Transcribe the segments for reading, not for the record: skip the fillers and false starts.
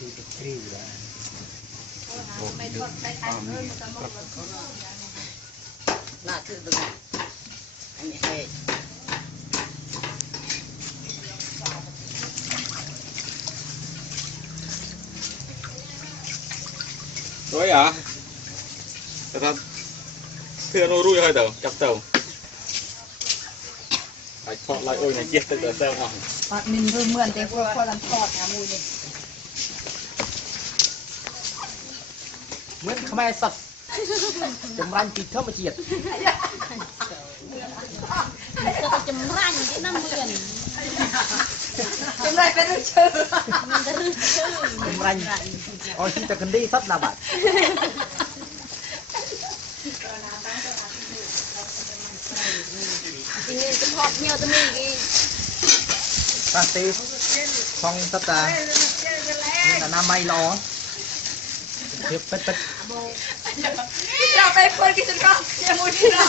ดูจะกริ้วแล้วน่าคือตรงนี้อันนี้ให้rồi à thật thật thưa nó rui hơi đầu chặt tàu phải thọt lại ôi này chia từ từ tàu nào ปัดมินเพิ่มเหมือนแต่พวกคนลันทอดนะมูนี่ เหมือนขมายสัตว์จำรันปีเท่ามาเจียด ก็จำรันที่น้ำเลือน เป็นไรเป็นชื่อ มันจะรื้อชื่อ จำรันอ๋อที่ตะกันดีสัตว์ละบาท จริงๆจะพอดเนียวจะมีกี่ ตั้งตีฟองสัตว์ตานี่แต่น้ำไม่ร้อนเทียบเป็ด เราไปคนกินจนก็เสียมูที่เรา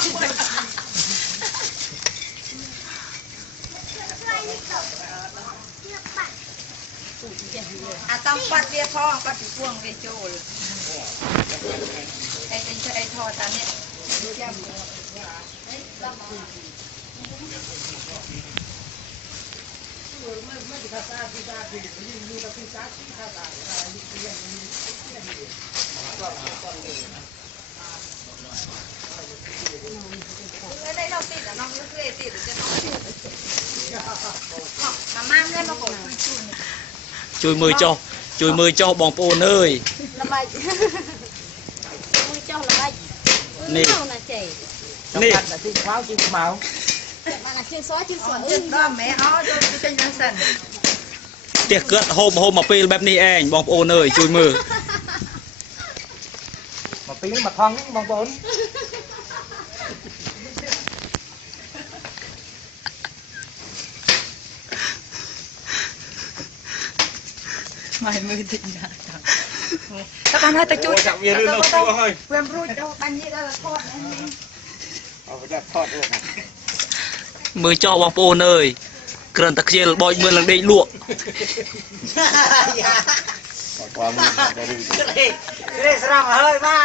อะต้องปัดเรียทองปัดพวงเรียโจลไอ้ทอดตามเนี้ยในน้องติดอะน้องไม่เคยติดจะน้องติดมาม่าเล่นมาก่อน chui mười cho bong pôn ơi ละใบมือเจ้าละใบมือเจ้าน่ะเจ๋ trong Nè. cạnh là chim pháo chim màu แต่มันน่ะชื่อซอชื่อสวน จุดด้อมแม่อ๋อจุดเป็นยังสัน tiệc cướp hôm mà pin bẹp ni anh bong pôn ơi chui mưa mà tiếng mà thong mong bốn ไม่มือติดนะถ้าการให้ตะจุด chạm về lưng nó chua hơi เพื่อนรู้จะปันนี้แล้วทอดนั่นเอง เอาไปจับทอดด้วยนะ mười cho bong pôn ơi cần tắc chia bòi mưa lần đây luộc ความมันจะดูเลยสร้างเฮ้ยมา